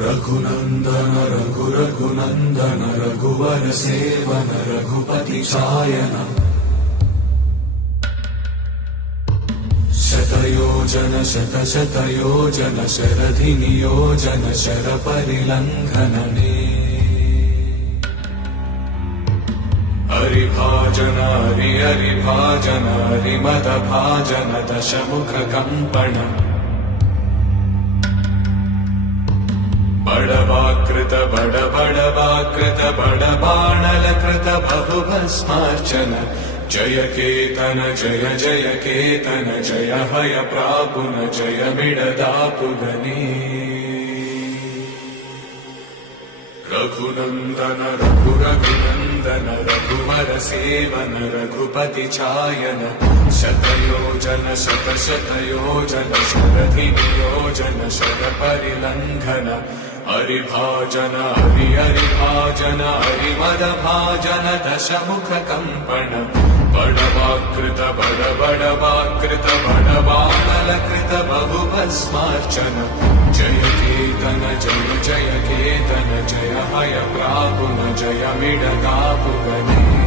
रघुनन्दन रघुनन्दन रघुवर सेवन रघुपति चायन शतयोजन शतशतयोजन शरधि नियोजन शर परिलङ्घनने हरिभाजन हरिभाजन हरिमदभाजन दशमुख कम्पण बड़वाकृत बड़बाणलकृत बहुभस्मार्चन जय केतन जय जय केतन जय हय प्रापुन जय मिडदापुगनी रघुनन्दन रघुनन्दन रघुवर सेवन रघुपति चायन शतयोजन शतशतयोजन शरधि नियोजन शर परिलङ्घन हरिभाजन हरिभाजन हरिमदभाजन दशमुख कम्पण बड़वाकृत बड़बाणलकृत बहुभस्मार्चन जय केतन जय जय केतन जय हय प्रापुन जय मिडदापुगने।